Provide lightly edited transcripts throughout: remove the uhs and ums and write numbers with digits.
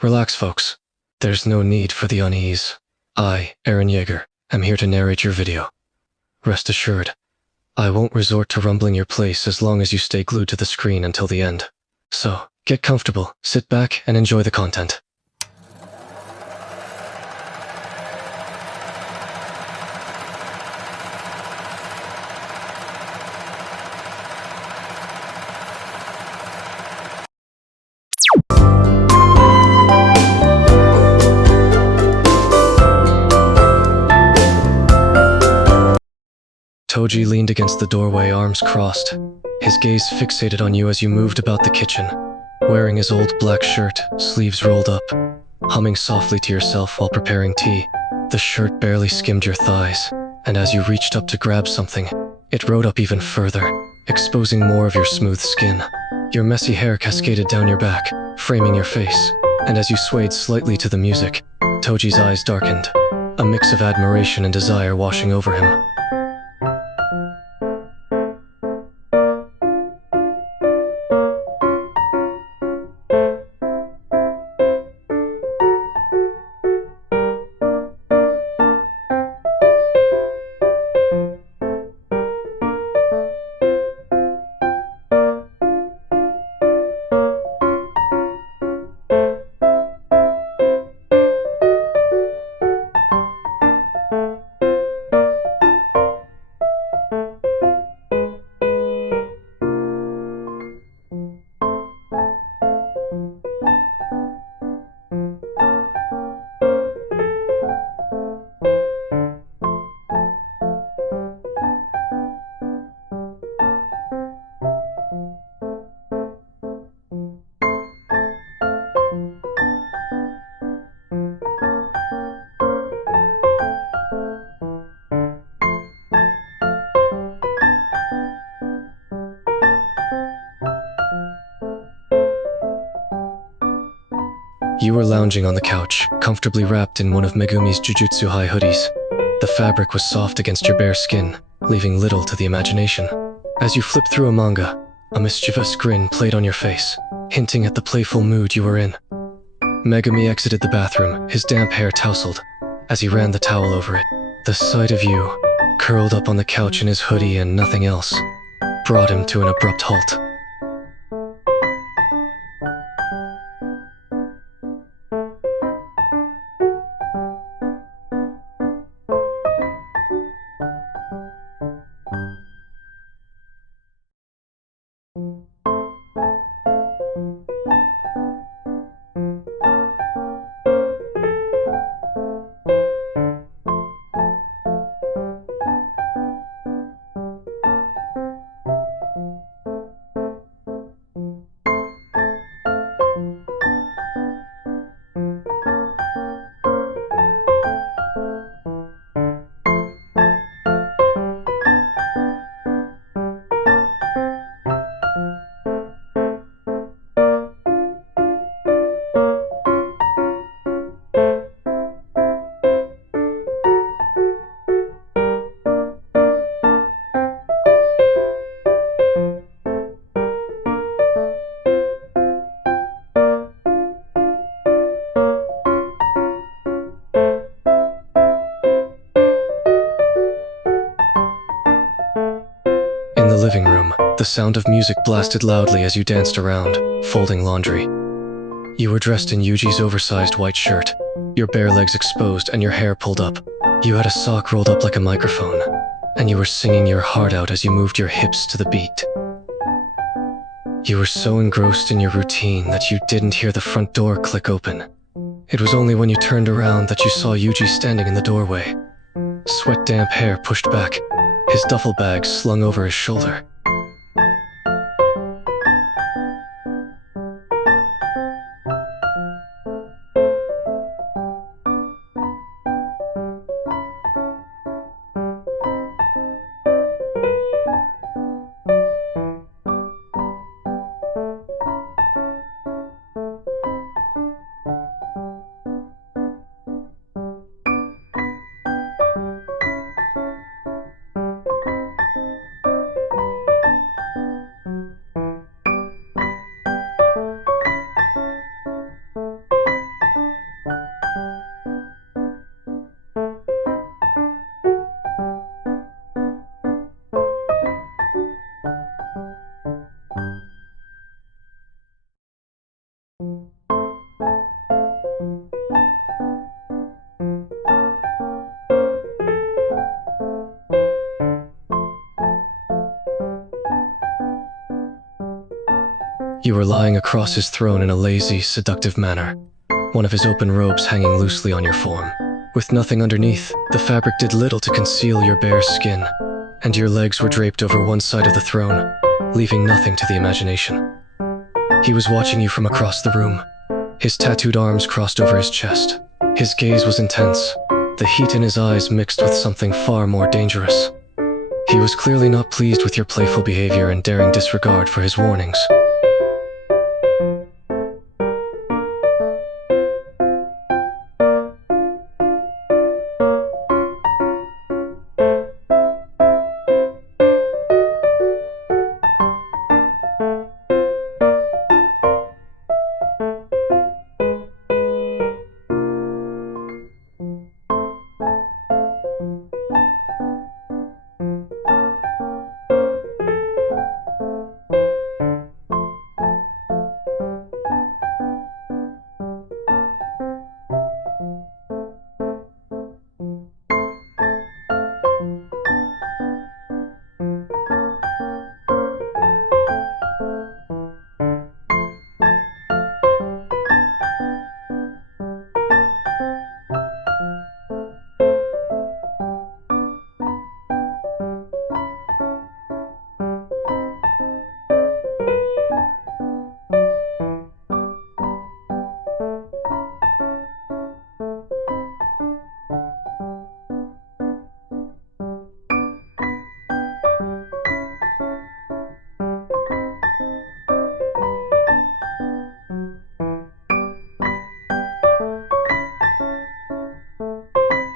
Relax, folks. There's no need for the unease. I, Eren Yeager, am here to narrate your video. Rest assured, I won't resort to rumbling your place as long as you stay glued to the screen until the end. So, get comfortable, sit back, and enjoy the content. Toji leaned against the doorway, arms crossed, his gaze fixated on you as you moved about the kitchen, wearing his old black shirt, sleeves rolled up, humming softly to yourself while preparing tea. The shirt barely skimmed your thighs, and as you reached up to grab something, it rode up even further, exposing more of your smooth skin. Your messy hair cascaded down your back, framing your face, and as you swayed slightly to the music, Toji's eyes darkened, a mix of admiration and desire washing over him. You were lounging on the couch, comfortably wrapped in one of Megumi's Jujutsu High hoodies. The fabric was soft against your bare skin, leaving little to the imagination. As you flipped through a manga, a mischievous grin played on your face, hinting at the playful mood you were in. Megumi exited the bathroom, his damp hair tousled, as he ran the towel over it. The sight of you, curled up on the couch in his hoodie and nothing else, brought him to an abrupt halt. In the living room, the sound of music blasted loudly as you danced around, folding laundry. You were dressed in Yuji's oversized white shirt, your bare legs exposed and your hair pulled up. You had a sock rolled up like a microphone, and you were singing your heart out as you moved your hips to the beat. You were so engrossed in your routine that you didn't hear the front door click open. It was only when you turned around that you saw Yuji standing in the doorway, sweat-damp hair pushed back, his duffel bag slung over his shoulder. You were lying across his throne in a lazy, seductive manner, one of his open robes hanging loosely on your form. With nothing underneath, the fabric did little to conceal your bare skin, and your legs were draped over one side of the throne, leaving nothing to the imagination. He was watching you from across the room, his tattooed arms crossed over his chest. His gaze was intense, the heat in his eyes mixed with something far more dangerous. He was clearly not pleased with your playful behavior and daring disregard for his warnings.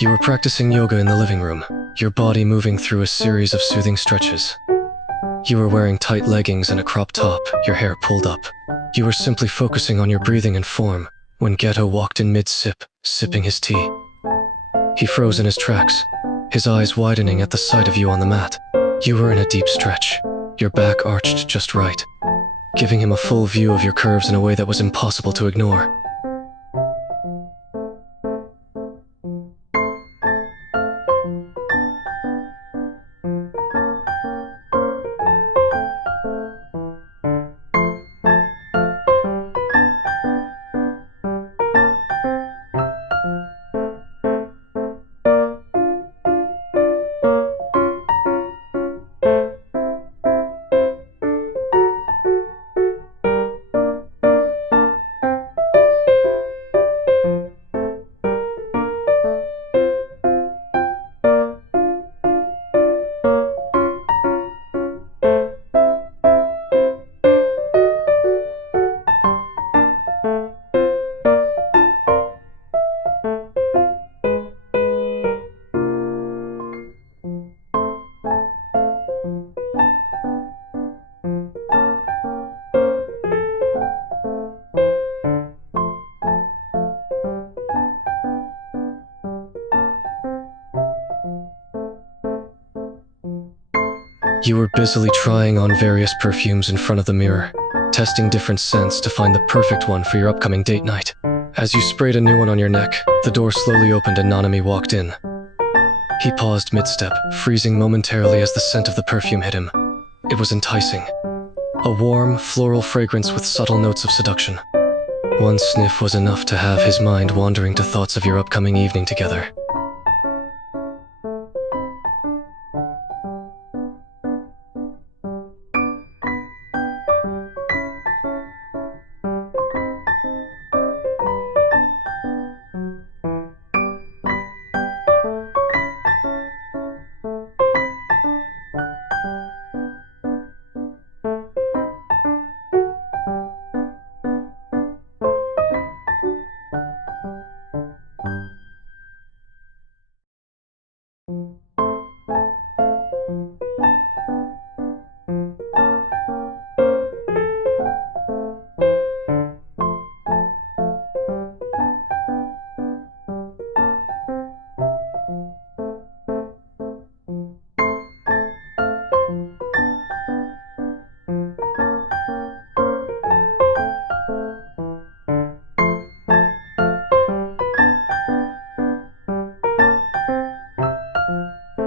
You were practicing yoga in the living room, your body moving through a series of soothing stretches. You were wearing tight leggings and a crop top, your hair pulled up. You were simply focusing on your breathing and form when Geto walked in mid-sip, sipping his tea. He froze in his tracks, his eyes widening at the sight of you on the mat. You were in a deep stretch, your back arched just right, giving him a full view of your curves in a way that was impossible to ignore. You were busily trying on various perfumes in front of the mirror, testing different scents to find the perfect one for your upcoming date night. As you sprayed a new one on your neck, the door slowly opened and Nanami walked in. He paused mid-step, freezing momentarily as the scent of the perfume hit him. It was enticing. A warm, floral fragrance with subtle notes of seduction. One sniff was enough to have his mind wandering to thoughts of your upcoming evening together.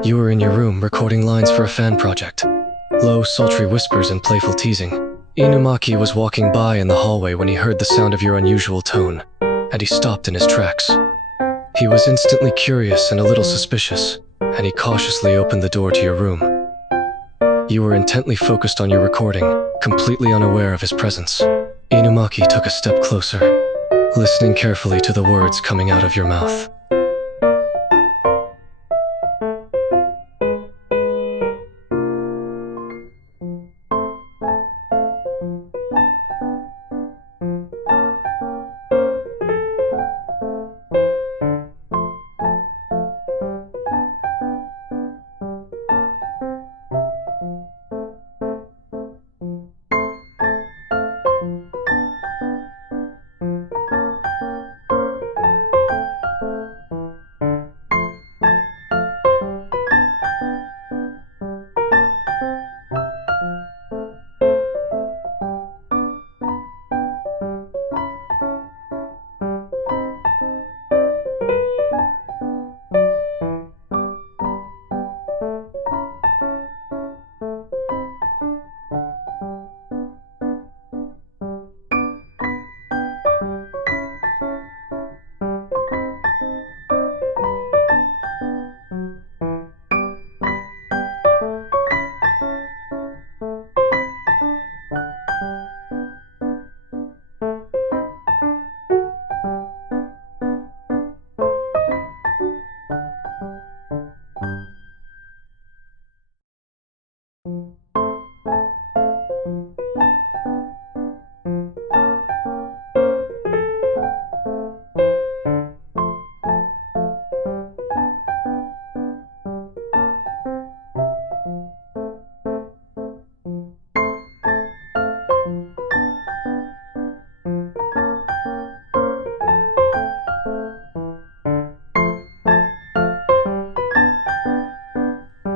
You were in your room recording lines for a fan project. Low, sultry whispers and playful teasing. Inumaki was walking by in the hallway when he heard the sound of your unusual tone, and he stopped in his tracks. He was instantly curious and a little suspicious, and he cautiously opened the door to your room. You were intently focused on your recording, completely unaware of his presence. Inumaki took a step closer, listening carefully to the words coming out of your mouth.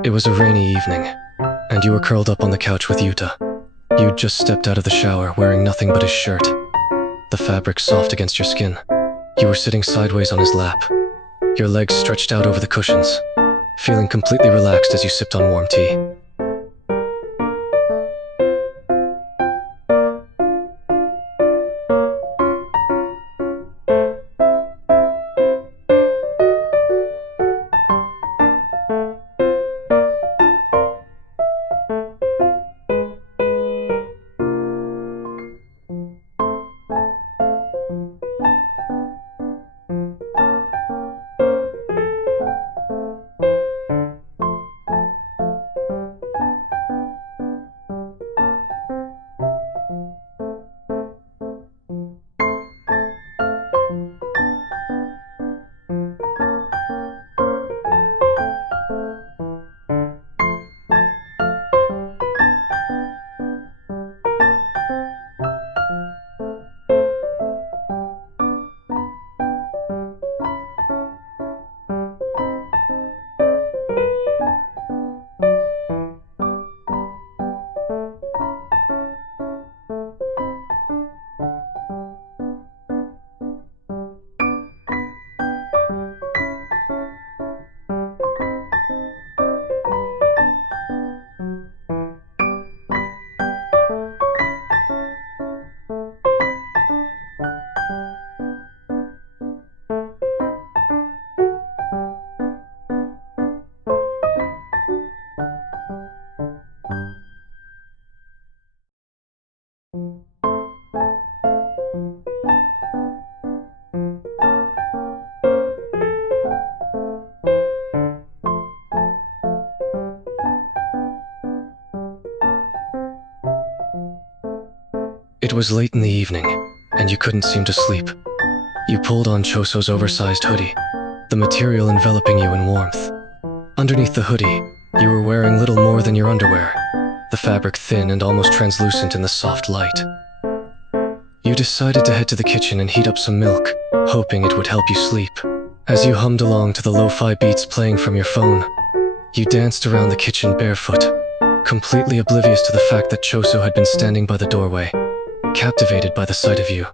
It was a rainy evening, and you were curled up on the couch with Yuta. You'd just stepped out of the shower wearing nothing but his shirt, the fabric soft against your skin. You were sitting sideways on his lap, your legs stretched out over the cushions, feeling completely relaxed as you sipped on warm tea. It was late in the evening, and you couldn't seem to sleep. You pulled on Choso's oversized hoodie, the material enveloping you in warmth. Underneath the hoodie, you were wearing little more than your underwear, the fabric thin and almost translucent in the soft light. You decided to head to the kitchen and heat up some milk, hoping it would help you sleep. As you hummed along to the lo-fi beats playing from your phone, you danced around the kitchen barefoot, completely oblivious to the fact that Choso had been standing by the doorway, captivated by the sight of you.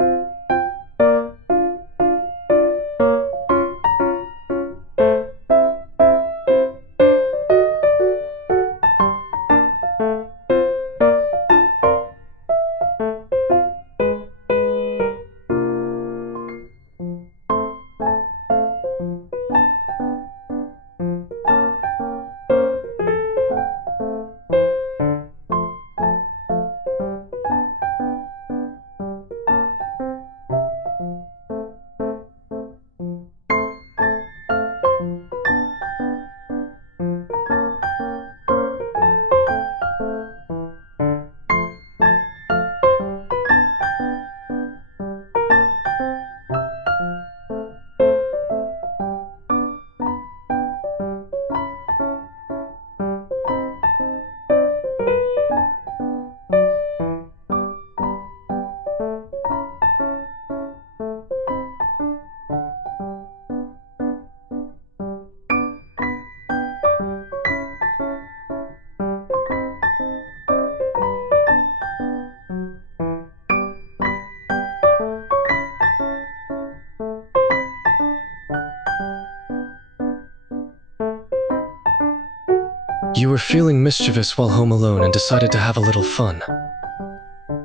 You were feeling mischievous while home alone and decided to have a little fun.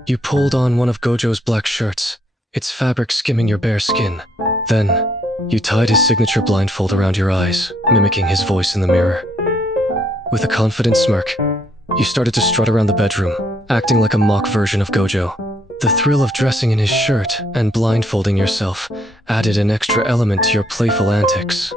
You pulled on one of Gojo's black shirts, its fabric skimming your bare skin. Then, you tied his signature blindfold around your eyes, mimicking his voice in the mirror. With a confident smirk, you started to strut around the bedroom, acting like a mock version of Gojo. The thrill of dressing in his shirt and blindfolding yourself added an extra element to your playful antics.